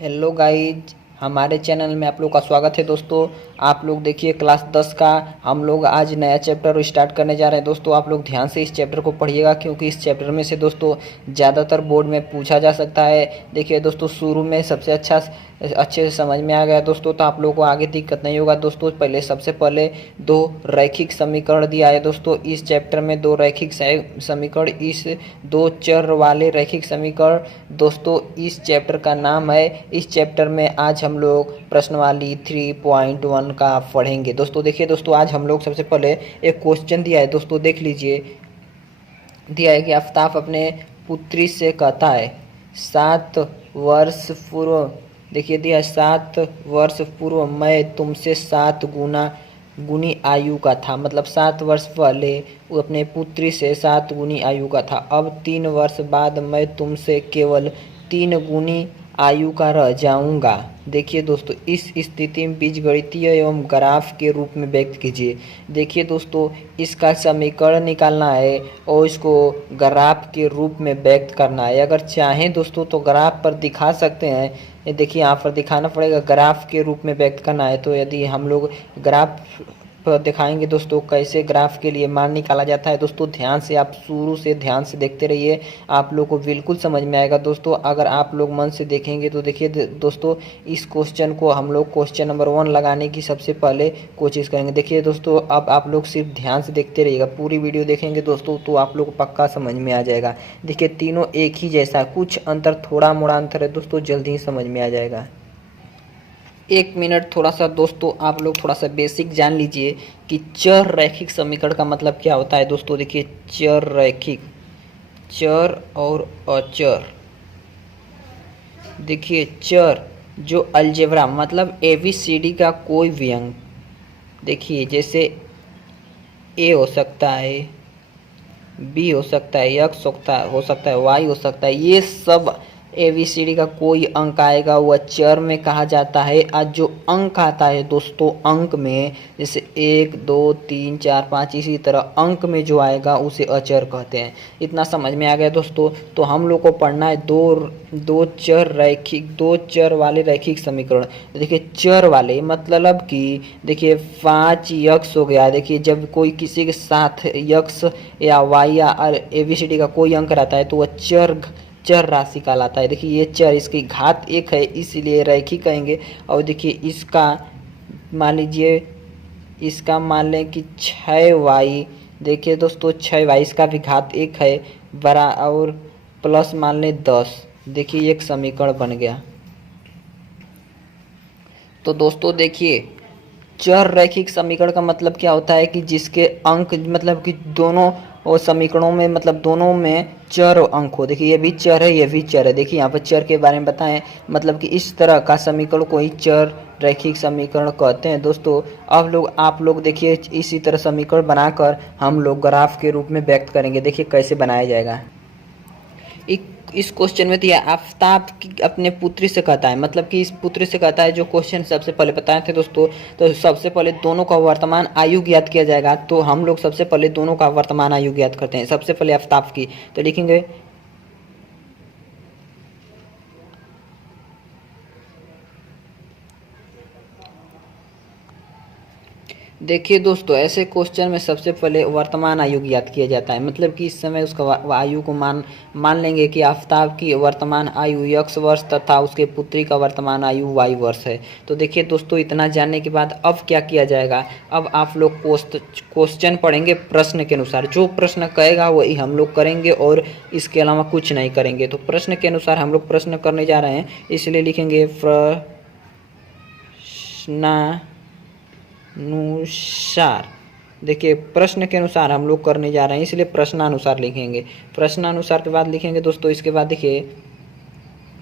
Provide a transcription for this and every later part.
Hello guys, हमारे channel में आप लोग का स्वागत है। दोस्तों आप लोग देखिए क्लास 10 का हम लोग आज नया चैप्टर स्टार्ट करने जा रहे हैं। दोस्तों आप लोग ध्यान से इस चैप्टर को पढ़िएगा, क्योंकि इस चैप्टर में से दोस्तों ज़्यादातर बोर्ड में पूछा जा सकता है। देखिए दोस्तों, शुरू में सबसे अच्छे से समझ में आ गया दोस्तों, तो आप लोगों को आगे दिक्कत नहीं होगा। दोस्तों सबसे पहले दो रैखिक समीकरण दिया है। दोस्तों इस चैप्टर में दो रैखिक समीकरण, इस दो चर वाले रैखिक समीकरण। दोस्तों इस चैप्टर का नाम है, इस चैप्टर में आज हम लोग प्रश्नवाली 3.1 का पढ़ेंगे। दोस्तों देखिए दोस्तों, आज हम लोग सबसे पहले एक क्वेश्चन दिया है। दोस्तों देख लीजिए, दिया है कि आफ्ताब अपने पुत्री से कहता है 7 वर्ष पूर्व, देखिए दिया है 7 वर्ष पूर्व मैं तुमसे 7 गुनी आयु का था। मतलब 7 वर्ष पहले वो अपने पुत्री से 7 गुनी आयु का था। अब 3 वर्ष बाद मैं तुमसे केवल 3 गुनी आयु का रह जाऊंगा। देखिए दोस्तों, इस स्थिति में बीजगणितीय एवं ग्राफ के रूप में व्यक्त कीजिए। देखिए दोस्तों, इसका समीकरण निकालना है और इसको ग्राफ के रूप में व्यक्त करना है। अगर चाहें दोस्तों तो ग्राफ पर दिखा सकते हैं। ये देखिए यहाँ पर दिखाना पड़ेगा, ग्राफ के रूप में व्यक्त करना है। तो यदि हम लोग ग्राफ पर दिखाएंगे दोस्तों कैसे ग्राफ के लिए मान निकाला जाता है। दोस्तों ध्यान से, आप शुरू से ध्यान से देखते रहिए, आप लोग को बिल्कुल समझ में आएगा। दोस्तों अगर आप लोग मन से देखेंगे तो देखिए दोस्तों, इस क्वेश्चन को हम लोग क्वेश्चन नंबर 1 लगाने की सबसे पहले कोशिश करेंगे। देखिए दोस्तों, अब आप लोग सिर्फ ध्यान से देखते रहिएगा, पूरी वीडियो देखेंगे दोस्तों तो आप लोग को पक्का समझ में आ जाएगा। देखिए तीनों एक ही जैसा, कुछ अंतर, थोड़ा मोड़ा अंतर है दोस्तों, जल्दी ही समझ में आ जाएगा। 1 मिनट थोड़ा सा दोस्तों आप लोग थोड़ा सा बेसिक जान लीजिए कि चर रैखिक समीकरण का मतलब क्या होता है। दोस्तों देखिए, चर रैखिक, चर और अचर। देखिए चर जो अलजेब्रा मतलब एबीसीडी का कोई भी अंक, देखिए जैसे ए हो सकता है, बी हो सकता है, एक्स हो सकता है, वाई हो सकता है, ये सब एबीसीडी का कोई अंक आएगा वह चर में कहा जाता है। आज जो अंक आता है दोस्तों, अंक में जैसे 1 2 3 4 5 इसी तरह अंक में जो आएगा उसे अचर कहते हैं। इतना समझ में आ गया दोस्तों। तो हम लोग को पढ़ना है दो चर वाले रैखिक समीकरण। देखिए चर वाले मतलब कि देखिए 5 यक्स हो गया। देखिए जब कोई किसी के साथ यक्स या वाई या एबीसीडी का कोई अंक रहता है तो वह चर राशि कहलाता है। देखिए ये चर, इसकी घात 1 है इसलिए रैखिक कहेंगे। और देखिए इसका मान लीजिए, इसका मान लें कि 6y, देखिए दोस्तों 6y, इसका भी घात 1 है बड़ा, और प्लस मान लें 10। देखिए एक समीकरण बन गया। तो दोस्तों देखिए, चर रैखिक समीकरण का मतलब क्या होता है कि जिसके अंक मतलब कि दोनों और समीकरणों में, मतलब दोनों में चर और अंक हो। देखिए ये भी चर है, ये भी चर है। देखिए यहाँ पर चर के बारे में बताएं, मतलब कि इस तरह का समीकरण को ही चर रैखिक समीकरण कहते हैं। दोस्तों अब आप लोग देखिए, इसी तरह समीकरण बनाकर हम लोग ग्राफ के रूप में व्यक्त करेंगे। देखिए कैसे बनाया जाएगा। इस क्वेश्चन में दिया आफ्ताब की अपने पुत्री से कहता है, मतलब कि इस पुत्री से कहता है। जो क्वेश्चन सबसे पहले बताए थे दोस्तों, तो सबसे पहले दोनों का वर्तमान आयु ज्ञात किया जाएगा। तो हम लोग सबसे पहले दोनों का वर्तमान आयु ज्ञात करते हैं। सबसे पहले आफ्ताब की, तो लिखेंगे देखिए दोस्तों, ऐसे क्वेश्चन में सबसे पहले वर्तमान आयु ज्ञात किया जाता है। मतलब कि इस समय उसका आयु को मान लेंगे कि आफ्ताब की वर्तमान आयु x वर्ष तथा उसके पुत्री का वर्तमान आयु y वर्ष है। तो देखिए दोस्तों, इतना जानने के बाद अब क्या किया जाएगा। अब आप लोग क्वेश्चन पढ़ेंगे प्रश्न के अनुसार, जो प्रश्न कहेगा वही हम लोग करेंगे और इसके अलावा कुछ नहीं करेंगे। तो प्रश्न के अनुसार हम लोग प्रश्न करने जा रहे हैं, इसलिए लिखेंगे प्रश्नानुसार। देखिए प्रश्न के अनुसार हम लोग करने जा रहे हैं, इसलिए प्रश्नानुसार लिखेंगे। प्रश्नानुसार के बाद लिखेंगे दोस्तों, इसके बाद देखिए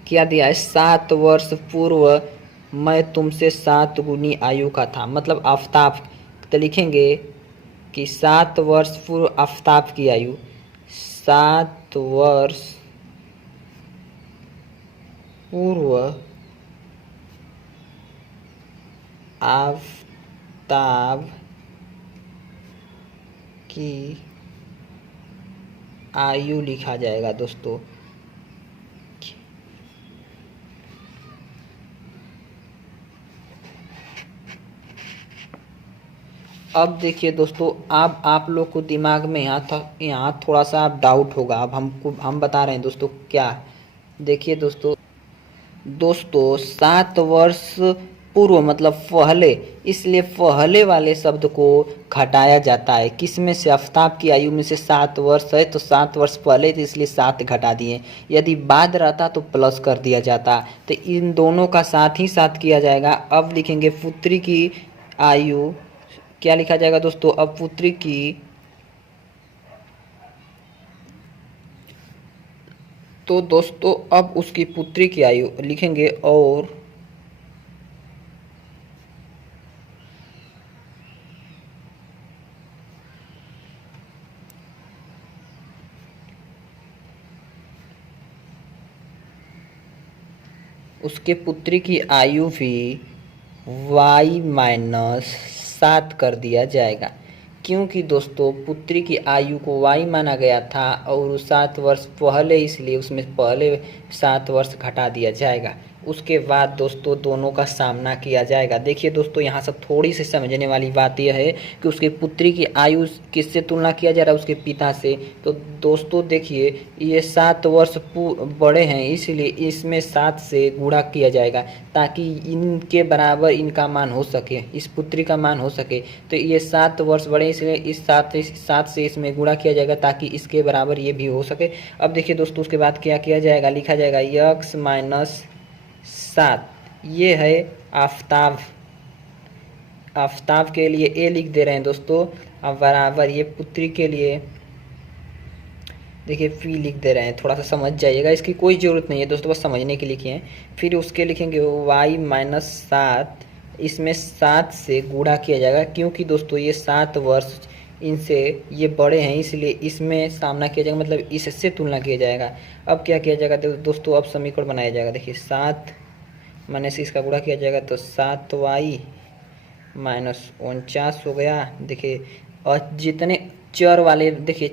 क्या दिया है, 7 वर्ष पूर्व मैं तुमसे 7 गुनी आयु का था। मतलब आफ्ताब, तो लिखेंगे कि 7 वर्ष पूर्व आफ्ताब की आयु, 7 वर्ष पूर्व आफ्ताब की आयु लिखा जाएगा दोस्तों। अब देखिए दोस्तों, अब आप लोग को दिमाग में यहाँ थोड़ा सा डाउट होगा। अब हम बता रहे हैं दोस्तों क्या। देखिए दोस्तों, 7 वर्ष पूर्व मतलब पहले, इसलिए पहले वाले शब्द को घटाया जाता है। किस में से? आफताब की आयु में से 7 वर्ष है तो 7 वर्ष पहले तो इसलिए 7 घटा दिए। यदि बाद रहता तो प्लस कर दिया जाता। तो इन दोनों का साथ ही साथ किया जाएगा। अब लिखेंगे पुत्री की आयु, क्या लिखा जाएगा दोस्तों? अब पुत्री की, तो दोस्तों अब उसकी पुत्री की आयु लिखेंगे और उसके पुत्री की आयु भी y-7 कर दिया जाएगा। क्योंकि दोस्तों पुत्री की आयु को y माना गया था और 7 वर्ष पहले, इसलिए उसमें पहले 7 वर्ष घटा दिया जाएगा। उसके बाद दोस्तों दोनों का सामना किया जाएगा। देखिए दोस्तों, यहाँ से थोड़ी सी समझने वाली बात यह है कि उसकी पुत्री की आयु किससे तुलना किया जा रहा है? उसके पिता से। तो दोस्तों देखिए, ये 7 वर्ष बड़े हैं, इसलिए इसमें 7 से गुणा किया जाएगा ताकि इनके बराबर इनका मान हो सके, इस पुत्री का मान हो सके। तो ये 7 वर्ष बड़े, इसलिए इस 7 से इसमें गुणा किया जाएगा ताकि इसके बराबर ये भी हो सके। अब देखिए दोस्तों, उसके बाद क्या किया जाएगा? लिखा जाएगा x-7। ये है आफताब। आफताब के लिए ए लिख दे रहे हैं दोस्तों। अब बराबर ये पुत्री के लिए देखिए पी लिख दे रहे हैं। थोड़ा सा समझ जाइएगा, इसकी कोई ज़रूरत नहीं है दोस्तों, बस समझने के लिए किए हैं। फिर उसके लिखेंगे y-7, इसमें 7 से गुणा किया जाएगा क्योंकि दोस्तों ये 7 वर्ष इनसे ये बड़े हैं, इसलिए इसमें सामना किया जाएगा, मतलब इससे तुलना किया जाएगा। अब क्या किया जाएगा दोस्तों? अब समीकरण बनाया जाएगा। देखिए 7 माइनस से इसका गुणा किया जाएगा तो 7y-49 हो गया। देखिए, और जितने चर वाले, देखिए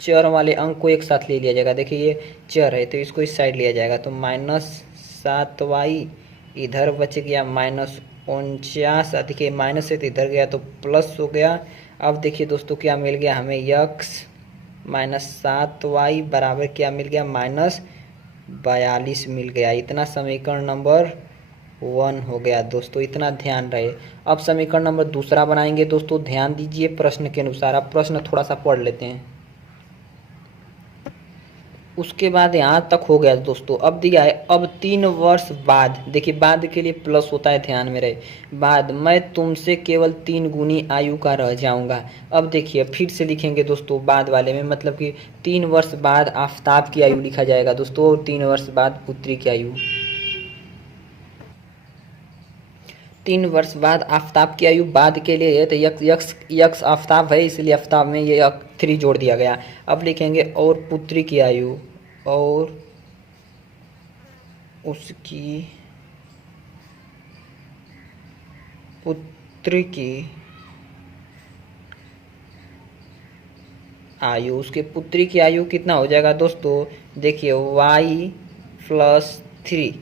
चर वाले अंक को एक साथ ले लिया जाएगा। देखिए ये चर है तो इसको इस साइड लिया जाएगा, तो -7y, इधर बच गया -49। देखिए माइनस से तो इधर गया तो प्लस हो गया। अब देखिए दोस्तों क्या मिल गया हमें? x-7y बराबर क्या मिल गया? -42 मिल गया। इतना समीकरण नंबर 1 हो गया दोस्तों, इतना ध्यान रहे। अब समीकरण नंबर दूसरा बनाएंगे दोस्तों, ध्यान दीजिए प्रश्न के अनुसार। अब प्रश्न थोड़ा सा पढ़ लेते हैं। उसके बाद यहाँ तक हो गया दोस्तों। अब दिया है अब 3 वर्ष बाद, देखिए बाद के लिए प्लस होता है, ध्यान में रहे। बाद मैं तुमसे केवल 3 गुनी आयु का रह जाऊंगा। अब देखिए फिर से लिखेंगे दोस्तों बाद वाले में, मतलब कि 3 वर्ष बाद आफताब की आयु लिखा जाएगा दोस्तों, और 3 वर्ष बाद पुत्री की आयु। 3 वर्ष बाद आफताब की आयु बाद के लिए है तो यक्स आफताब है, इसलिए आफताब में ये 3 जोड़ दिया गया। अब लिखेंगे और पुत्री की आयु, और उसकी पुत्री की आयु, उसके पुत्री की आयु कितना हो जाएगा दोस्तों? देखिए y+3,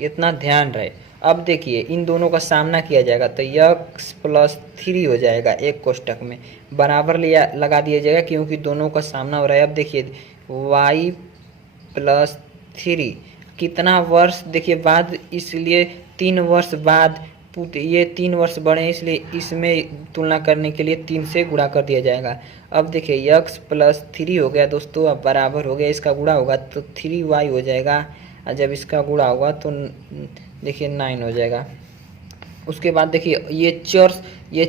इतना ध्यान रहे। अब देखिए इन दोनों का सामना किया जाएगा तो x+3 हो जाएगा एक कोष्टक में, बराबर लिया लगा दिया जाएगा क्योंकि दोनों का सामना हो रहा है। अब देखिए y+3 कितना वर्ष? देखिए बाद, इसलिए 3 वर्ष बाद, ये 3 वर्ष बड़े हैं इसलिए इसमें तुलना करने के लिए 3 से गुणा कर दिया जाएगा। अब देखिए x+3 हो गया दोस्तों, अब बराबर हो गया, इसका गुणा होगा तो 3y हो जाएगा, और जब इसका गुणा होगा तो देखिए 9 हो जाएगा। उसके बाद देखिए ये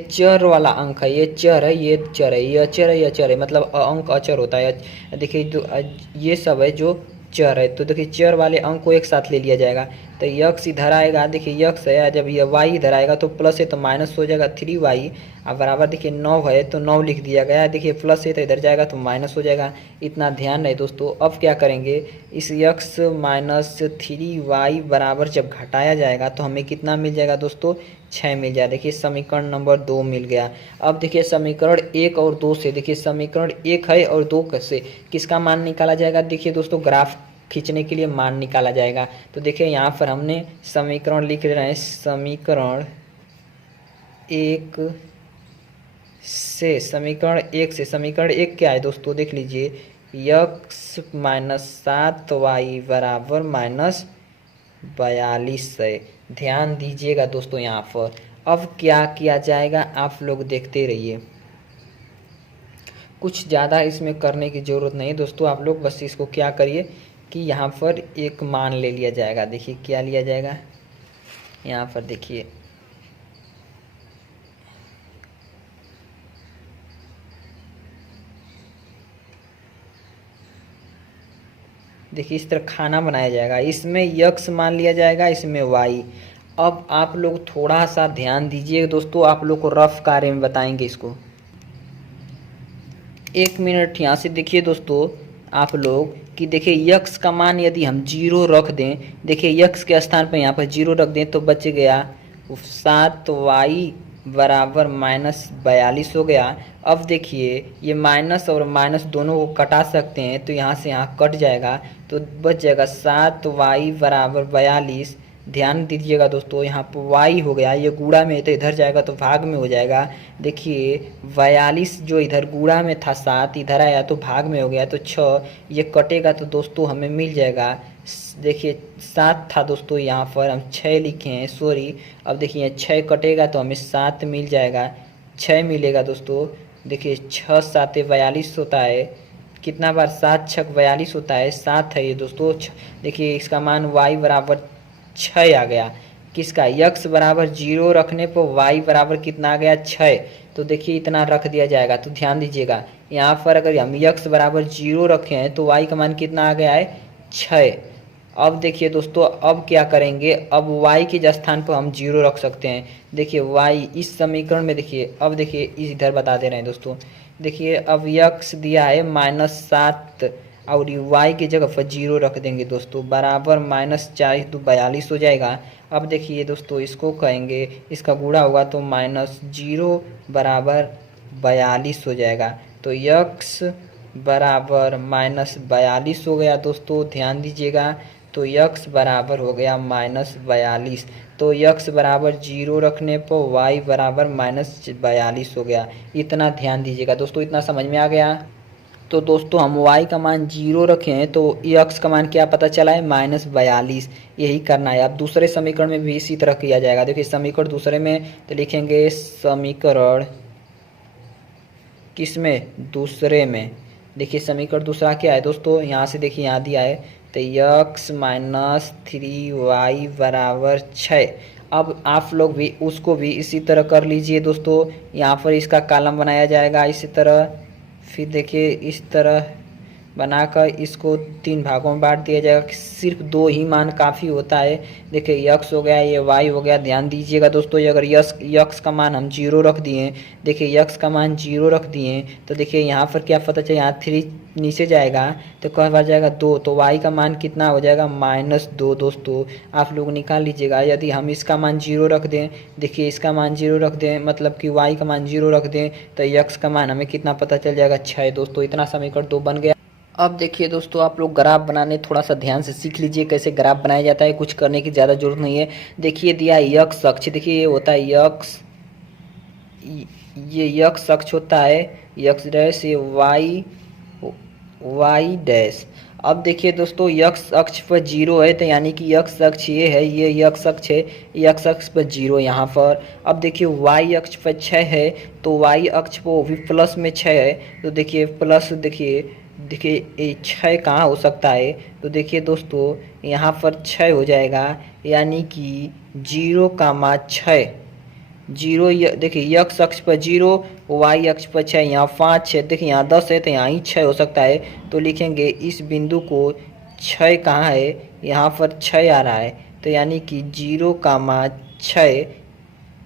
चर वाला अंक है, ये चर है, ये चर है, ये अचर है, ये अचर है, मतलब अंक अचर होता है। देखिए जो ये सब है जो चर है, तो देखिए चर वाले अंक को एक साथ ले लिया जाएगा तो यक्स इधर आएगा। देखिए यक्स है, जब ये वाई इधर आएगा तो प्लस है तो माइनस हो जाएगा 3y, अब बराबर देखिए 9 है तो 9 लिख दिया गया। देखिए प्लस है तो इधर जाएगा तो माइनस हो जाएगा, इतना ध्यान रहे दोस्तों। अब क्या करेंगे? इस x माइनस 3y बराबर जब घटाया जाएगा तो हमें कितना मिल जाएगा दोस्तों? 6 मिल जाएगा। देखिए समीकरण नंबर 2 मिल गया। अब देखिए समीकरण 1 और 2 से, देखिए समीकरण 1 है और 2 से किसका मान निकाला जाएगा? देखिए दोस्तों ग्राफ खींचने के लिए मान निकाला जाएगा। तो देखिए यहाँ पर हमने समीकरण लिख रहे हैं, समीकरण 1 से समीकरण 1 से समीकरण 1 क्या है दोस्तों, देख लीजिए, यक्स माइनस 7y बराबर माइनस 42 है। ध्यान दीजिएगा दोस्तों यहाँ पर। अब क्या किया जाएगा आप लोग देखते रहिए, कुछ ज़्यादा इसमें करने की ज़रूरत नहीं है दोस्तों। आप लोग बस इसको क्या करिए कि यहाँ पर एक मान ले लिया जाएगा। देखिए क्या लिया जाएगा, यहाँ पर देखिए इस तरह खाना बनाया जाएगा, इसमें यक्स मान लिया जाएगा, इसमें वाई। अब आप लोग थोड़ा सा ध्यान दीजिए दोस्तों, आप लोग को रफ कार्य में बताएंगे इसको। 1 मिनट यहाँ से देखिए दोस्तों आप लोग कि देखिए यक्स का मान यदि हम 0 रख दें, देखिए यक्स के स्थान पर यहाँ पर 0 रख दें तो बच गया 7y बराबर माइनस 42 हो गया। अब देखिए ये माइनस और माइनस दोनों को कटा सकते हैं, तो यहाँ से यहाँ कट जाएगा, तो बच जाएगा 7y बराबर 42। ध्यान दीजिएगा दोस्तों, यहाँ पर y हो गया, ये गुणा में तो इधर जाएगा तो भाग में हो जाएगा। देखिए 42 जो इधर गुणा में था 7 इधर आया तो भाग में हो गया, तो 6 ये कटेगा तो दोस्तों हमें मिल जाएगा। देखिए 7 था दोस्तों, यहाँ पर हम 6 लिखे हैं, सॉरी। अब देखिए 6 कटेगा तो हमें 7 मिल जाएगा, 6 मिलेगा दोस्तों। देखिए 6 7 42 होता है, कितना बार 7 6 42 होता है, 7 है ये दोस्तों। देखिए इसका मान y बराबर 6 आ गया। किसका, यक्स बराबर 0 रखने पर y बराबर कितना आ गया, 6। तो देखिए इतना रख दिया जाएगा। तो ध्यान दीजिएगा यहाँ पर अगर हम यक्स बराबर 0 रखे हैं तो y का मान कितना आ गया है, 6। अब देखिए दोस्तों अब क्या करेंगे, अब y के स्थान पर हम 0 रख सकते हैं। देखिए y इस समीकरण में, देखिए अब देखिए इधर बता दे रहे हैं दोस्तों। देखिए अब यक्स दिया है -7 और y की जगह पर 0 रख देंगे दोस्तों, बराबर -4 तो 42 हो जाएगा। अब देखिए दोस्तों इसको कहेंगे, इसका गुणा होगा तो -0 बराबर 42 हो जाएगा। तो यक्स बराबर -42 हो गया दोस्तों, ध्यान दीजिएगा। तो यक्स बराबर हो गया -42। तो यक्स बराबर 0 रखने पर y बराबर -42 हो गया। इतना ध्यान दीजिएगा दोस्तों, इतना समझ में आ गया। तो दोस्तों हम y का मान 0 रखे हैं तो x का मान क्या पता चला है, -42। यही करना है। अब दूसरे समीकरण में भी इसी तरह किया जाएगा। देखिए समीकरण दूसरे में तो लिखेंगे समीकरण किस में, दूसरे में। देखिए समीकरण दूसरा क्या है दोस्तों, यहाँ से देखिए यहाँ दिया है तो x माइनस 3y बराबर 6। अब आप लोग भी उसको भी इसी तरह कर लीजिए दोस्तों। यहाँ पर इसका कॉलम बनाया जाएगा इसी तरह, फिर देखिए इस तरह बनाकर इसको 3 भागों में बांट दिया जाएगा। सिर्फ 2 ही मान काफ़ी होता है। देखिए यक्स हो गया, ये y हो गया। ध्यान दीजिएगा दोस्तों, ये अगर यक्स का मान हम 0 रख दिए, देखिए यक्स का मान 0 रख दिए तो देखिए यहाँ पर क्या पता चला, यहाँ 3 नीचे जाएगा तो कहाँ बार जाएगा 2, तो y का मान कितना हो जाएगा, -2 दोस्तों। आप लोग निकाल लीजिएगा। यदि हम इसका मान 0 रख दें, देखिए इसका मान 0 रख दें, मतलब कि y का मान 0 रख दें तो यक्स का मान हमें कितना पता चल जाएगा, 6 दोस्तों। इतना समीकरण 2 बन गया। अब देखिए दोस्तों आप लोग ग्राफ बनाने थोड़ा सा ध्यान से सीख लीजिए कैसे ग्राफ बनाया जाता है, कुछ करने की ज़्यादा जरूरत नहीं है। देखिए दिया है यक्स अक्ष, देखिए ये होता है यक्स, ये यक्स अक्ष होता है, यक्स डैश, ये वाई डैश। अब देखिए दोस्तों यक्स अक्ष पर 0 है तो यानी कि यक्स अक्ष ये है, ये यक्स अक्ष है, यक्स अक्ष पर 0 यहाँ पर। अब देखिए वाई अक्ष पर 6 है तो वाई अक्ष पर वो भी प्लस में 6 है, तो देखिए प्लस, देखिए ये 6 कहाँ हो सकता है, तो देखिए दोस्तों यहाँ पर 6 हो जाएगा, यानी कि 0 का मान 6, 0 देखिए यक्स अक्ष पर 0, वाई अक्ष पर 6, यहाँ 5 है, देखिए यहाँ 10 है तो यहाँ ही 6 हो सकता है। तो लिखेंगे इस बिंदु को 6 कहाँ है, यहाँ पर 6 आ रहा है, तो यानी कि 0 का मान 6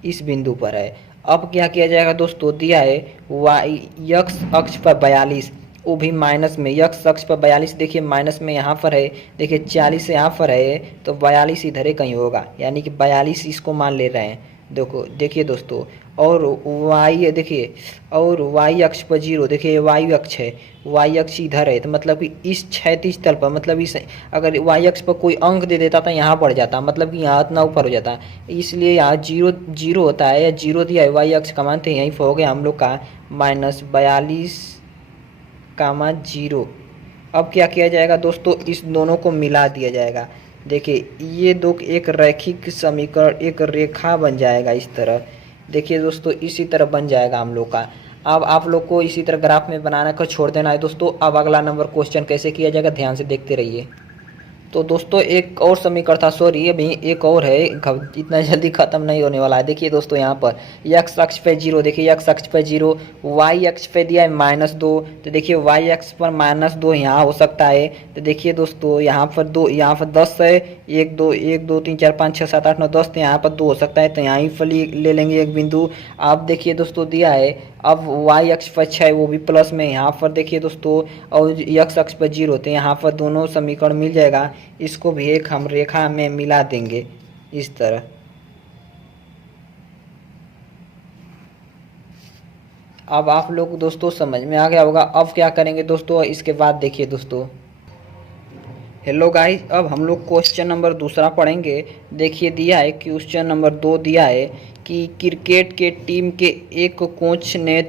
इस बिंदु पर है। अब क्या किया जाएगा दोस्तों, दिया है वाई यक्स अक्ष पर 42, वो भी माइनस में, यक्स अक्ष पर 42 देखिए माइनस में यहाँ पर है, देखिए 40 यहाँ पर है तो 42 इधर ही कहीं होगा, यानी कि 42 इसको मान ले रहे हैं। देखो देखिए दोस्तों, और वाई देखिए, और वाई अक्ष पर 0, देखिए वाई अक्ष है, वाई अक्ष इधर है, तो मतलब कि इस क्षैतिज तल पर, मतलब इस अगर वाई अक्ष पर कोई अंक दे देता तो यहाँ बढ़ जाता, मतलब कि यहाँ इतना ऊपर हो जाता, इसलिए यहाँ 0 होता है, या 0 दिया है वाई अक्ष का मान, तो यहीं पर हो गया हम लोग का -42,0। अब क्या किया जाएगा दोस्तों, इस दोनों को मिला दिया जाएगा। देखिए ये दो एक रैखिक समीकरण, एक रेखा बन जाएगा इस तरह। देखिए दोस्तों इसी तरह बन जाएगा हम लोग का। अब आप लोग को इसी तरह ग्राफ में बनाना का छोड़ देना है दोस्तों। अब अगला नंबर क्वेश्चन कैसे किया जाएगा, ध्यान से देखते रहिए। तो दोस्तों एक और समीकरण था, सॉरी अभी एक और है, इतना जल्दी खत्म नहीं होने वाला है। देखिए दोस्तों यहाँ पर x अक्ष पे 0, देखिए x अक्ष पे 0, y अक्ष पे दिया है -2, तो देखिए y अक्ष पर -2 यहाँ हो सकता है। तो देखिए दोस्तों यहाँ पर 2, यहाँ पर 10 है, 1 2 1 2 3 4 5 6 7 8 9 10, तो यहाँ पर 2 हो सकता है, तो यहाँ पर ले लेंगे एक बिंदु। आप देखिए दोस्तों दिया है, अब y अक्ष पर 6 है, वो भी प्लस में, यहाँ पर देखिए दोस्तों, और x अक्ष पर 0, तो यहाँ पर दोनों समीकरण मिल जाएगा। इसको भी एक हम रेखा में मिला देंगे इस तरह। अब आप लोग दोस्तों समझ में आ गया होगा। अब क्या करेंगे दोस्तों, इसके बाद देखिए दोस्तों, हेलो गाइस, अब हम लोग क्वेश्चन नंबर दूसरा पढ़ेंगे। देखिए दिया है क्वेश्चन नंबर 2 दिया है कि क्रिकेट के टीम के एक कोच ने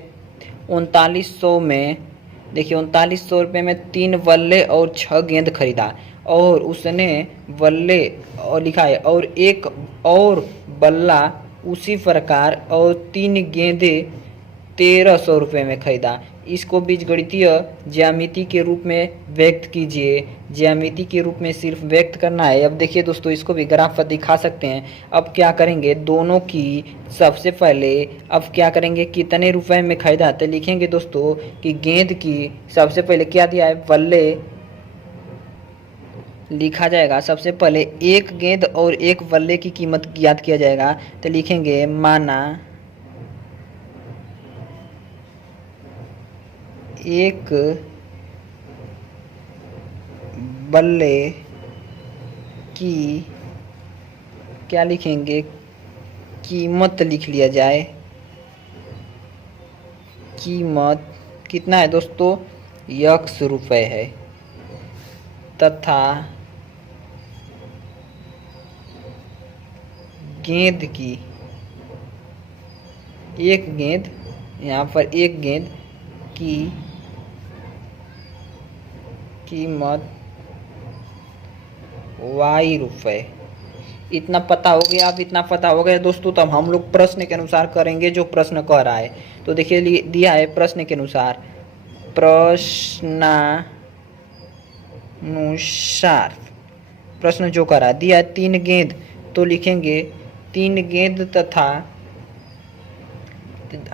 3900 में, देखिए 3900 रुपये में 3 बल्ले और 6 गेंद खरीदा, और उसने बल्ले और लिखा है और एक और बल्ला उसी प्रकार और 3 गेंदे 1300 रुपये में खरीदा। इसको बीजगणितीय ज्यामिति के रूप में व्यक्त कीजिए। ज्यामिति के रूप में सिर्फ व्यक्त करना है। अब देखिए दोस्तों इसको भी ग्राफ पर दिखा सकते हैं। अब क्या करेंगे, दोनों की सबसे पहले अब क्या करेंगे, कितने रुपए में खरीदा, तो लिखेंगे दोस्तों कि गेंद की सबसे पहले क्या दिया है, बल्ले लिखा जाएगा। सबसे पहले एक गेंद और एक बल्ले की कीमत ज्ञात किया जाएगा, तो लिखेंगे माना एक बल्ले की क्या लिखेंगे, कीमत लिख लिया जाए। कीमत कितना है दोस्तों, x रुपए है, तथा गेंद की, एक गेंद, यहाँ पर एक गेंद की कीमत y रुपए। इतना पता हो गया। अब इतना पता हो गया दोस्तों, तो अब हम लोग प्रश्न के अनुसार करेंगे जो प्रश्न कह रहा है। तो देखिए दिया है प्रश्न के अनुसार, प्रश्न जो करा दिया है 3 गेंद, तो लिखेंगे 3 गेंद तथा,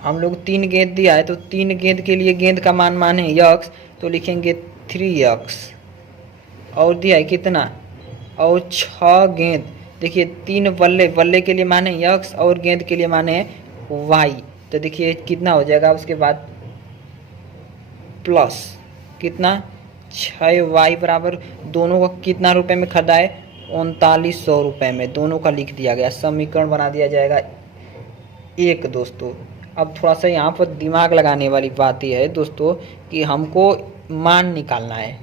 हम लोग 3 गेंद दिया है तो 3 गेंद के लिए गेंद का मान है x, तो लिखेंगे 3x। और दिया है कितना, और 6 गेंद, देखिए 3 बल्ले के लिए मान है x और गेंद के लिए मान है y, तो देखिए कितना हो जाएगा, उसके बाद प्लस कितना 6y बराबर, दोनों का कितना रुपए में खरीदा है, 3900 रुपये में, दोनों का लिख दिया गया। समीकरण बना दिया जाएगा 1 दोस्तों। अब थोड़ा सा यहाँ पर दिमाग लगाने वाली बात यह है दोस्तों कि हमको मान निकालना है।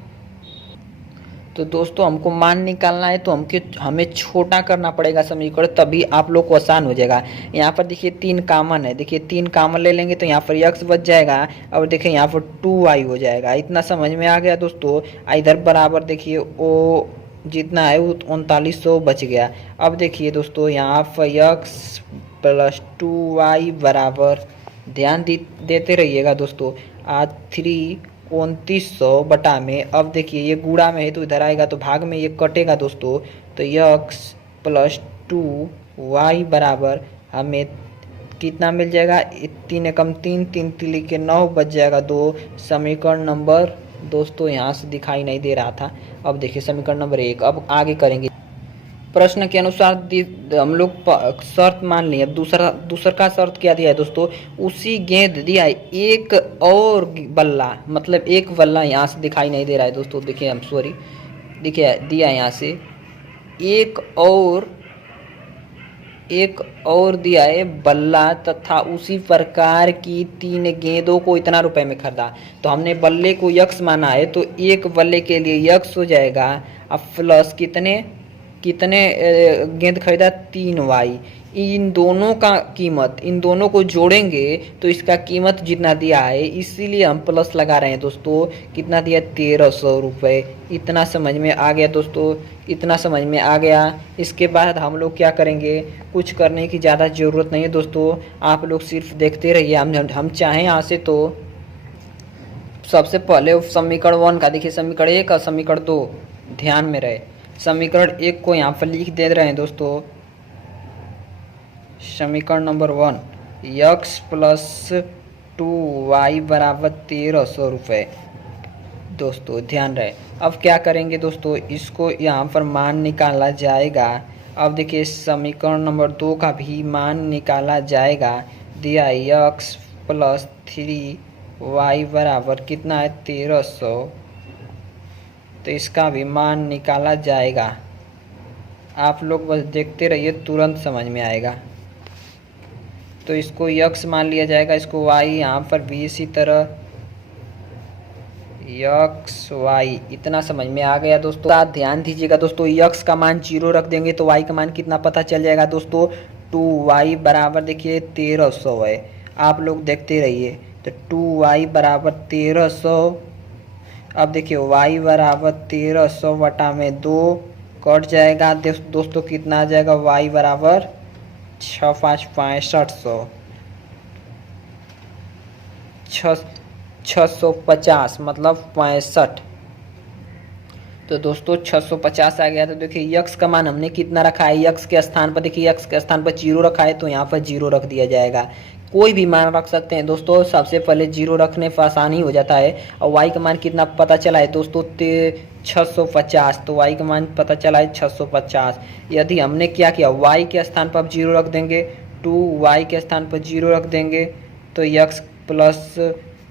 तो दोस्तों हमको मान निकालना है तो हमें छोटा करना पड़ेगा समीकरण, तभी आप लोग को आसान हो जाएगा। यहाँ पर देखिए 3 कॉमन है, देखिए 3 कॉमन ले लेंगे तो यहाँ पर x बच जाएगा। अब देखिए यहाँ पर 2y हो जाएगा। इतना समझ में आ गया दोस्तों। इधर बराबर देखिए ओ जितना है वो 3900 बच गया। अब देखिए दोस्तों यहाँ पर x प्लस 2y बराबर, ध्यान देते रहिएगा दोस्तों, आज 3 बटा में, अब देखिए ये गुणा में है तो इधर आएगा तो भाग में ये कटेगा दोस्तों, तो x प्लस 2y बराबर हमें कितना मिल जाएगा, 3 एकम 3, 3 तिली के 9 बच जाएगा 2। समीकरण नंबर दोस्तों यहाँ से दिखाई नहीं दे रहा था। अब देखिए समीकरण नंबर 1। अब आगे करेंगे। प्रश्न के अनुसार हम लोग शर्त मान लिए। अब दूसरा का शर्त क्या दिया है दोस्तों, उसी गेंद दिया है एक और बल्ला, मतलब एक बल्ला यहाँ से दिखाई नहीं दे रहा है दोस्तों, देखिए हम सॉरी, देखिए दिया है यहाँ से एक और एक और दिया है बल्ला तथा उसी प्रकार की 3 गेंदों को इतना रुपए में खरीदा। तो हमने बल्ले को यक्स माना है तो एक बल्ले के लिए यक्स हो जाएगा। अब प्लस कितने कितने गेंद खरीदा 3y। इन दोनों का कीमत इन दोनों को जोड़ेंगे तो इसका कीमत जितना दिया है इसीलिए हम प्लस लगा रहे हैं दोस्तों। कितना दिया 1300 रुपये। इतना समझ में आ गया दोस्तों, इतना समझ में आ गया। इसके बाद हम लोग क्या करेंगे, कुछ करने की ज़्यादा ज़रूरत नहीं है दोस्तों, आप लोग सिर्फ देखते रहिए। हम चाहें यहाँ से तो सबसे पहले समीकरण 1 का देखिए, समीकरण 1 और समीकरण 2 ध्यान में रहे। समीकरण 1 को यहाँ पर लिख दे रहे हैं दोस्तों। समीकरण नंबर 1 यक्स प्लस 2y बराबर 1300 रुपये। दोस्तों ध्यान रहे। अब क्या करेंगे दोस्तों, इसको यहाँ पर मान निकाला जाएगा। अब देखिए समीकरण नंबर 2 का भी मान निकाला जाएगा। दिया यक्स प्लस 3y बराबर कितना है 1300, तो इसका भी मान निकाला जाएगा। आप लोग बस देखते रहिए, तुरंत समझ में आएगा। तो इसको यक्स मान लिया जाएगा, इसको वाई यहाँ पर भी इसी तरह यक्स वाई। इतना समझ में आ गया दोस्तों। आप ध्यान दीजिएगा दोस्तों, यक्स का मान 0 रख देंगे तो वाई का मान कितना पता चल जाएगा दोस्तों। 2y बराबर देखिए 1300 है। आप लोग देखते रहिए। तो 2y बराबर 1300। अब देखिए y बराबर 1300 बटा में 2 कट जाएगा दोस्तों। कितना आ जाएगा y बराबर 6,5,65,650 650 मतलब 65। तो दोस्तों 650 आ गया। तो देखिए यक्स का मान हमने कितना रखा है, यक्स के स्थान पर देखिए, यक्स के स्थान पर 0 रखा है तो यहाँ पर 0 रख दिया जाएगा। कोई भी मान रख सकते हैं दोस्तों, सबसे पहले 0 रखने पर आसानी हो जाता है। और y का मान कितना पता चला है दोस्तों 650, तो y का मान पता चला है 650। यदि हमने क्या किया, y के स्थान पर अब 0 रख देंगे, 2y के स्थान पर 0 रख देंगे तो यक्स प्लस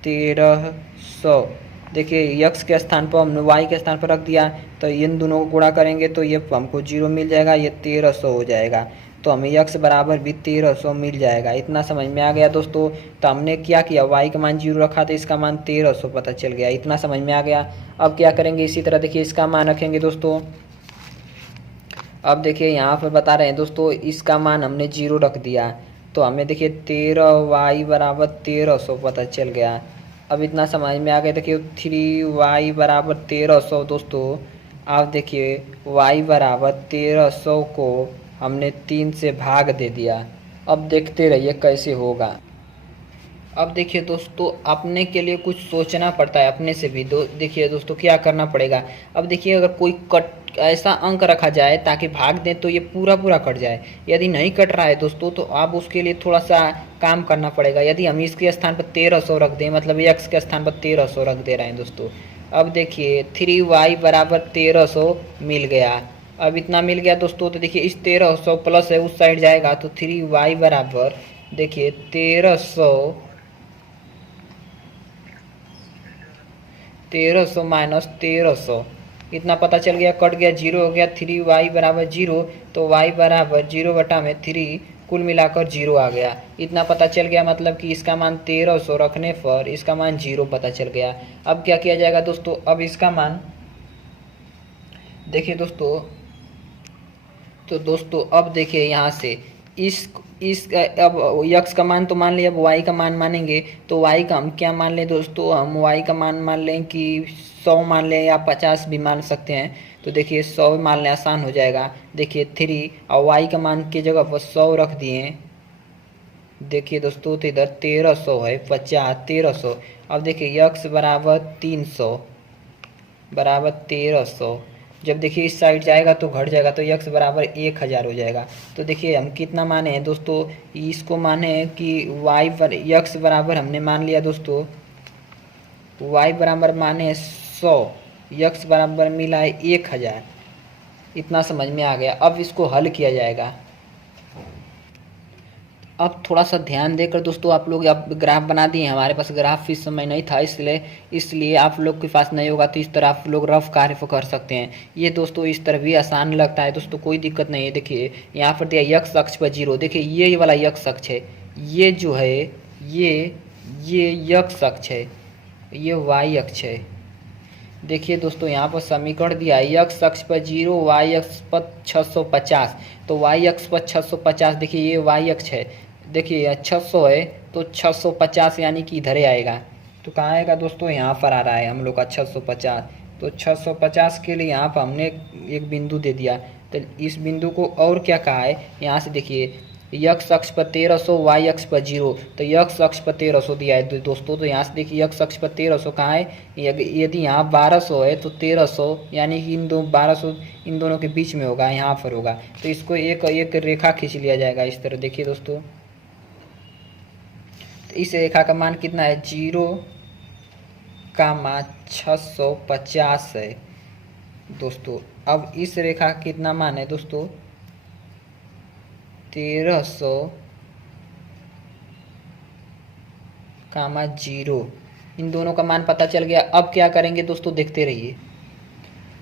1300। देखिए यक्स के स्थान पर हमने y के स्थान पर रख दिया, तो इन दोनों को गुणा करेंगे तो ये हमको 0 मिल जाएगा, ये 1300 हो जाएगा। तो हमें यक्स बराबर भी 1300 मिल जाएगा। इतना समझ में आ गया दोस्तों। तो हमने क्या किया, y का मान 0 रखा तो इसका मान 1300 पता चल गया। इतना समझ में आ गया। अब क्या करेंगे, इसी तरह देखिए इसका मान रखेंगे दोस्तों। अब देखिए यहाँ पर बता रहे हैं दोस्तों, इसका मान हमने 0 रख दिया तो हमें देखिए 13y बराबर 1300 पता चल गया। अब इतना समझ में आ गया। देखिए 3y बराबर 1300 दोस्तों। आप देखिए y बराबर 1300 को हमने 3 से भाग दे दिया। अब देखते रहिए कैसे होगा। अब देखिए दोस्तों, अपने के लिए कुछ सोचना पड़ता है, अपने से भी देखिए दोस्तों क्या करना पड़ेगा। अब देखिए अगर कोई ऐसा अंक रखा जाए ताकि भाग दें तो ये पूरा पूरा कट जाए। यदि नहीं कट रहा है दोस्तों तो आप उसके लिए थोड़ा सा काम करना पड़ेगा। यदि हम इसके स्थान पर 1300 रख दें, मतलब x के स्थान पर 1300 रख दे रहे हैं दोस्तों। अब देखिए 3y बराबर 1300 मिल गया। अब इतना मिल गया दोस्तों। तो देखिए इस 1300 प्लस है उस साइड जाएगा तो 3y बराबर देखिए 1300 माइनस 1300 इतना पता चल गया, कट गया, 0 हो गया। 3y बराबर 0, तो y बराबर 0 बटा में 3 कुल मिलाकर 0 आ गया। इतना पता चल गया, मतलब कि इसका मान 1300 रखने पर इसका मान 0 पता चल गया। अब क्या किया जाएगा दोस्तों, अब इसका मान देखिए दोस्तों। तो दोस्तों अब देखिए यहाँ से इस अब यक्स का मान तो मान लिया, अब वाई का मान मानेंगे तो वाई का हम क्या मान लें दोस्तों, हम वाई का मान मान लें कि 100 मान लें या 50 भी मान सकते हैं। तो देखिए 100 मान लें, आसान हो जाएगा। देखिए 3 और वाई का मान की जगह पर 100 रख दिए। देखिए दोस्तों तो इधर 1300 है, 50 1300। अब देखिए यक्स बराबर 300 बराबर 1300। जब देखिए इस साइड जाएगा तो घट जाएगा तो यक्स बराबर 1000 हो जाएगा। तो देखिए हम कितना माने हैं दोस्तों, इसको माने हैं कि वाई यक्स बराबर हमने मान लिया दोस्तों, वाई बराबर माने 100, यक्स बराबर मिला है 1000। इतना समझ में आ गया। अब इसको हल किया जाएगा। अब थोड़ा सा ध्यान देकर दोस्तों आप लोग अब ग्राफ बना दिए। हमारे पास ग्राफ इस समय नहीं था, इसलिए आप लोग के पास नहीं होगा तो इस तरह आप लोग रफ कार्य कर सकते हैं। ये दोस्तों इस तरह भी आसान लगता है दोस्तों, कोई दिक्कत नहीं है। देखिए यहाँ पर दिया x अक्ष पर 0। देखिए ये वाला x अक्ष है, ये जो है ये x अक्ष है, ये y अक्ष है। देखिए दोस्तों यहाँ पर समीकरण दिया है x अक्ष पर 0, y अक्ष पर 650। तो y अक्ष पर 650, देखिए ये y अक्ष है, देखिए 600 है तो 650 यानी कि इधर ही आएगा। तो कहाँ आएगा दोस्तों, यहाँ पर आ रहा है हम लोग का 650। तो 650 के लिए यहाँ पर हमने एक बिंदु दे दिया। तो इस बिंदु को और क्या कहा है, यहाँ से देखिए x अक्ष पर 1300, y अक्ष पर 0। तो x अक्ष पर 1300 दिया है दोस्तों। तो यहाँ से देखिए x अक्ष पर 1300 कहाँ है, यदि यहाँ 1200 है तो 1300 यानी कि इन दो 1200 इन दोनों के बीच में होगा, यहाँ पर होगा। तो इसको एक एक रेखा खींच लिया जाएगा इस तरह। देखिए दोस्तों तो इस रेखा का मान कितना है, 0,650 है दोस्तों। अब इस रेखा का कितना मान है दोस्तों, 1300,0। इन दोनों का मान पता चल गया। अब क्या करेंगे दोस्तों, देखते रहिए।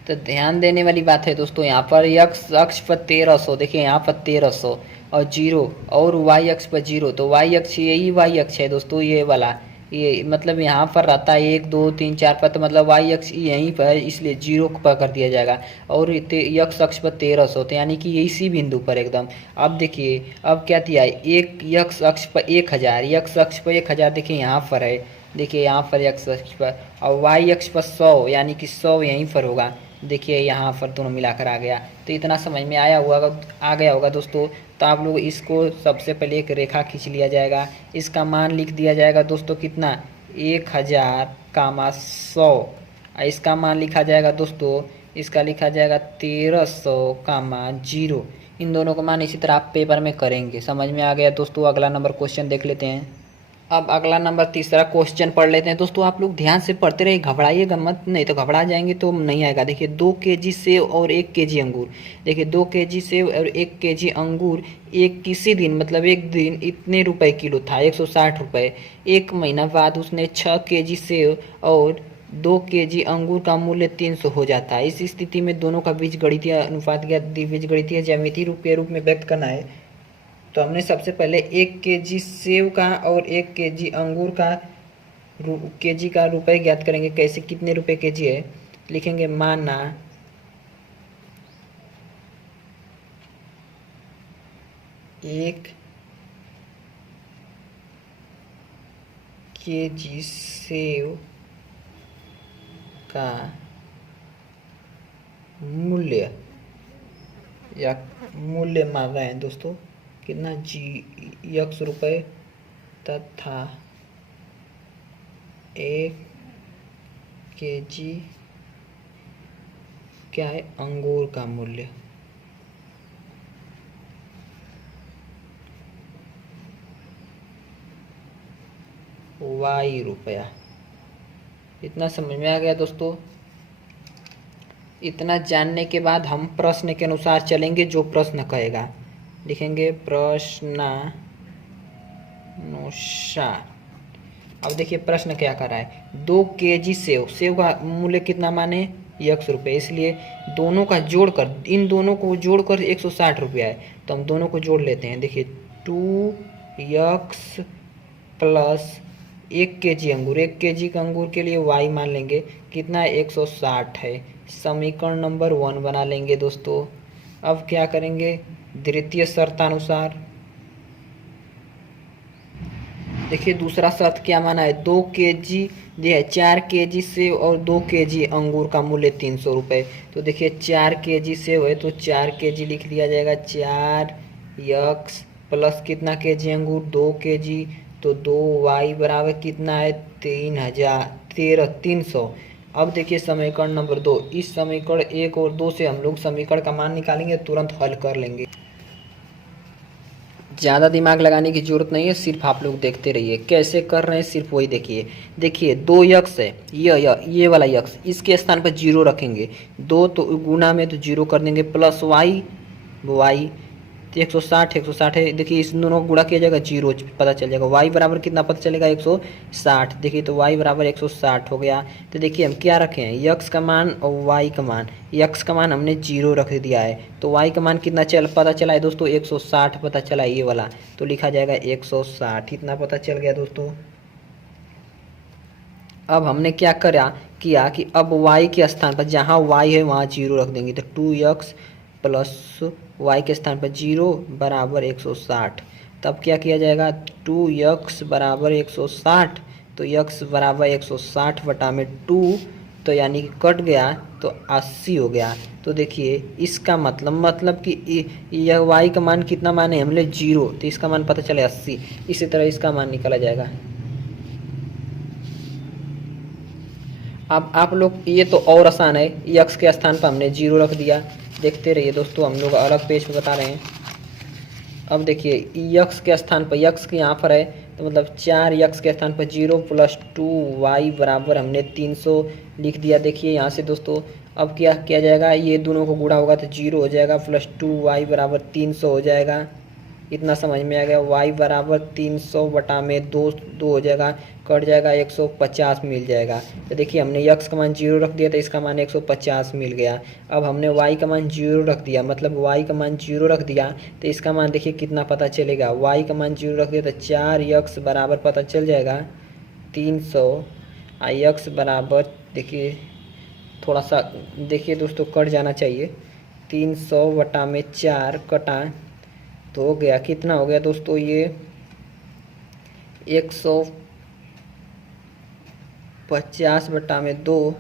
तो ध्यान देने वाली बात है दोस्तों, यहाँ पर x अक्ष पर 1300, देखिए यहाँ पर 1300 और 0, और y अक्ष पर 0। तो y अक्ष यही y अक्ष है दोस्तों, ये वाला, ये मतलब यहाँ पर रहता है 1 2 3 4 पर, तो मतलब y अक्ष यहीं पर है, इसलिए 0 पर कर दिया जाएगा। और x अक्ष पर 1300, तो यानी कि इसी बिंदु पर एकदम। अब देखिए अब क्या दिया है, एक x अक्ष पर 1000, x अक्ष पर 1000 देखिए यहाँ पर है, देखिए यहाँ पर x अक्ष पर, और y अक्ष पर 100 यानी कि 100 यहीं पर होगा। देखिए यहाँ पर दोनों मिलाकर आ गया। तो इतना समझ में आ गया होगा दोस्तों। तो आप लोग इसको सबसे पहले एक रेखा खींच लिया जाएगा, इसका मान लिख दिया जाएगा दोस्तों कितना, 1000,100। इसका मान लिखा जाएगा दोस्तों, इसका लिखा जाएगा 1300,0। इन दोनों का मान इसी तरह आप पेपर में करेंगे। समझ में आ गया दोस्तों। अगला नंबर क्वेश्चन देख लेते हैं। अब अगला नंबर तीसरा क्वेश्चन पढ़ लेते हैं दोस्तों। आप लोग ध्यान से पढ़ते रहिए, घबराइएगा मत, नहीं तो घबरा जाएंगे तो नहीं आएगा। देखिए 2 केजी सेब और 1 केजी अंगूर। देखिए 2 केजी सेब और 1 केजी अंगूर एक किसी दिन, मतलब एक दिन इतने रुपए किलो था, 160 रुपये। एक महीना बाद उसने 6 केजी सेब और 2 केजी अंगूर का मूल्य 300 हो जाता है। इस स्थिति में दोनों का बीजगणितीय अनुपात या बीजगणितीय ज्यामितीय रूप के रूप में व्यक्त करना है। तो हमने सबसे पहले 1 केजी सेब का और 1 केजी अंगूर का केजी का रुपए ज्ञात करेंगे। कैसे, कितने रुपए केजी है, लिखेंगे माना 1 केजी सेब का मूल्य, या मूल्य मान रहे हैं दोस्तों कितना, x रुपये, तथा 1 केजी क्या है, अंगूर का मूल्य। y रुपया। इतना समझ में आ गया दोस्तों। इतना जानने के बाद हम प्रश्न के अनुसार चलेंगे। जो प्रश्न कहेगा लिखेंगे प्रश्नानुसार। अब देखिए प्रश्न क्या कर रहा है, 2 केजी सेब, सेब का मूल्य कितना माने, x रुपये, इसलिए दोनों का जोड़कर, इन दोनों को जोड़कर 160 रुपया है। तो हम दोनों को जोड़ लेते हैं। देखिए 2x प्लस 1 केजी अंगूर, 1 केजी का अंगूर के लिए y मान लेंगे कितना है, 160 है। समीकरण नंबर 1 बना लेंगे दोस्तों। अब क्या करेंगे, द्वितीय शर्तानुसार। देखिए दूसरा शर्त क्या माना है, 2 केजी दिया है, 4 केजी सेब और 2 केजी अंगूर का मूल्य 300 रुपये। तो देखिए 4 केजी सेब है तो 4 केजी लिख दिया जाएगा, 4x प्लस कितना केजी अंगूर, 2 केजी, तो 2y बराबर कितना है, 300। अब देखिए समीकरण नंबर 2। इस समीकरण 1 और 2 से हम लोग समीकरण का मान निकालेंगे, तुरंत हल कर लेंगे। ज़्यादा दिमाग लगाने की जरूरत नहीं है, सिर्फ आप लोग देखते रहिए कैसे कर रहे हैं, सिर्फ वही देखिए। देखिए 2x है, ये वाला x, इसके स्थान पर 0 रखेंगे, 2 तो गुना में तो 0 कर देंगे, प्लस y तो 160 है, देखिए इस दोनों को गुणा किया जाएगा, जीरो पता चल जाएगा। y बराबर कितना पता चलेगा, 160। देखिए तो y बराबर 160 हो गया। तो देखिए हम क्या रखे हैं, x का मान और y का मान। x का मान हमने 0 रख दिया है, तो y का मान कितना पता चला है दोस्तों, 160 पता चला है, ये वाला। तो लिखा जाएगा 160, इतना पता चल गया दोस्तों। अब हमने क्या किया कि अब y के स्थान पर जहाँ y है वहाँ 0 रख देंगे, तो 2x प्लस y के स्थान पर 0 बराबर 160। तब क्या किया जाएगा, 2x बराबर 160, तो x बराबर 160 बटा में 2, तो यानी कि कट गया तो 80 हो गया। तो देखिए इसका मतलब कि यह y का मान कितना माने हमने 0, तो इसका मान पता चले 80। इसी तरह इसका मान निकाला जाएगा। अब आप लोग, ये तो और आसान है, यक्स के स्थान पर हमने 0 रख दिया। देखते रहिए दोस्तों, हम लोग अलग पेज पे बता रहे हैं। अब देखिए यक्स के स्थान पर, यक्स के यहाँ पर है तो मतलब 4 यक्स के स्थान पर 0 प्लस 2y बराबर हमने 300 लिख दिया। देखिए यहाँ से दोस्तों अब क्या किया जाएगा, ये दोनों को गुणा होगा तो 0 हो जाएगा, प्लस 2y बराबर 300 हो जाएगा। इतना समझ में आ गया। y बराबर 300 बटा में 2 हो जाएगा, कट जाएगा, 150 मिल जाएगा। तो देखिए हमने x का मान 0 रख दिया तो इसका मान 150 मिल गया। अब हमने y का मान 0 रख दिया, मतलब y का मान 0 रख दिया तो इसका मान देखिए कितना पता चलेगा, y का मान 0 रख दिया तो 4x बराबर पता चल जाएगा 300। x बराबर देखिए थोड़ा सा देखिए दोस्तों कट जाना चाहिए, 300 बटा में 4 कटा तो हो गया, कितना हो गया दोस्तों, ये 150 बटा में 2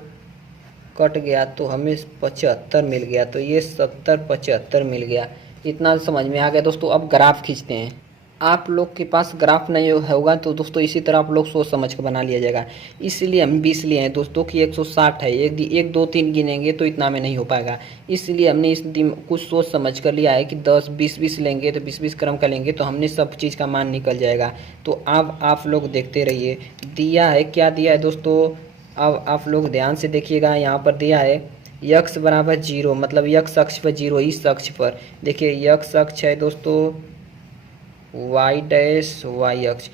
कट गया तो हमें 75 मिल गया। तो ये 70 75 मिल गया। इतना समझ में आ गया दोस्तों। अब ग्राफ खींचते हैं। आप लोग के पास ग्राफ नहीं होगा तो दोस्तों इसी तरह आप लोग सोच समझ के बना लिया जाएगा। इसलिए हम 20 लिए हैं दोस्तों कि 160 है, 1 2 3 गिनेंगे तो इतना में नहीं हो पाएगा। इसलिए हमने इस दिन कुछ सोच समझ कर लिया है कि 10 20 20 लेंगे तो 20 20 क्रम का लेंगे तो हमने सब चीज़ का मान निकल जाएगा। तो अब आप लोग देखते रहिए, दिया है क्या दिया है दोस्तों। अब आप लोग ध्यान से देखिएगा, यहाँ पर दिया है यक्स बराबर 0, मतलब यक्स अक्ष पर 0, इस अक्ष पर देखिए यक्स अक्ष है दोस्तों, वाई डैश वाई अक्ष।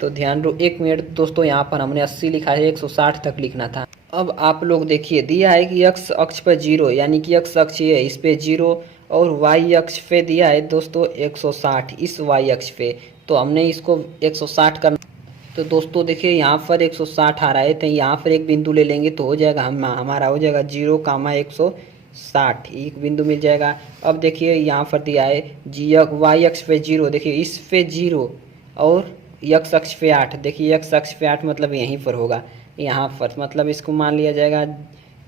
तो ध्यान दो, 1 मिनट दोस्तों, यहाँ पर हमने 80 लिखा है, 160 तक लिखना था। अब आप लोग देखिए दिया है कि x अक्ष पर 0, यानी कि x अक्ष ये है, इस पे 0, और y अक्ष पे दिया है दोस्तों 160 इस y अक्ष पे। तो हमने इसको 160 करना। तो दोस्तों देखिए यहाँ पर 160 आ रहा है, तो यहाँ पर एक बिंदु ले लेंगे तो हो जाएगा, हमारा हो जाएगा 0,160, एक बिंदु मिल जाएगा। अब देखिए यहाँ पर दिया है y अक्ष पे 0, देखिए इस पे 0 और x अक्ष पे 8, देखिए x अक्ष पे 8 मतलब यहीं पर होगा, यहाँ पर मतलब इसको मान लिया जाएगा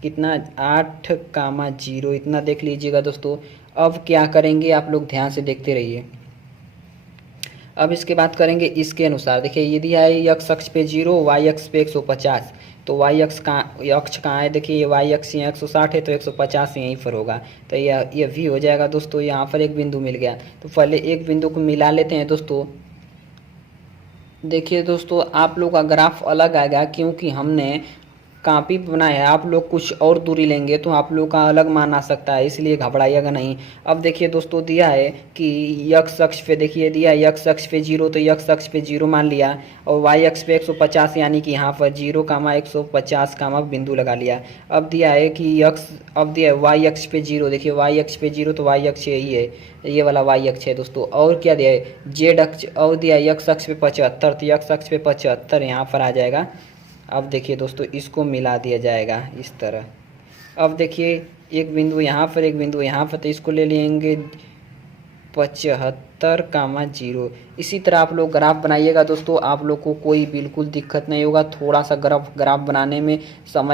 कितना 8,0, इतना देख लीजिएगा दोस्तों। अब क्या करेंगे आप लोग ध्यान से देखते रहिए। अब इसके बाद करेंगे इसके अनुसार, देखिए ये दिया है x अक्ष पे 0, y अक्ष पे 150, तो y अक्ष कहाँ है, देखिए ये y अक्ष यहाँ 160 है तो 150 यहीं पर होगा। तो ये भी हो जाएगा दोस्तों, यहाँ पर एक बिंदु मिल गया। तो पहले एक बिंदु को मिला लेते हैं दोस्तों। देखिए दोस्तों आप लोग का ग्राफ अलग आएगा क्योंकि हमने कॉपी बनाया है, आप लोग कुछ और दूरी लेंगे तो आप लोग का अलग मान आ सकता है, इसलिए घबराइएगा नहीं। अब देखिए दोस्तों दिया है कि x अक्ष पे, देखिए दिया है x अक्ष पे 0, तो x अक्ष पे 0 मान लिया, और y अक्ष पे 150, यानी कि यहाँ पर 0,150 बिंदु लगा लिया। अब दिया है कि अब दिया है y अक्ष पे 0, देखिए y अक्ष पे 0, तो y अक्ष यही है, ये वाला y अक्ष है दोस्तों। और क्या दिया है z अक्ष, और दिया है x अक्ष पे 75, तो x अक्ष पे 75 यहाँ पर आ जाएगा। अब देखिए दोस्तों इसको मिला दिया जाएगा इस तरह। अब देखिए एक बिंदु यहाँ पर, एक बिंदु यहाँ पर, तो इसको ले लेंगे 75,0। इसी तरह आप लोग ग्राफ बनाइएगा दोस्तों, आप लोग को कोई बिल्कुल दिक्कत नहीं होगा। थोड़ा सा ग्राफ बनाने में समय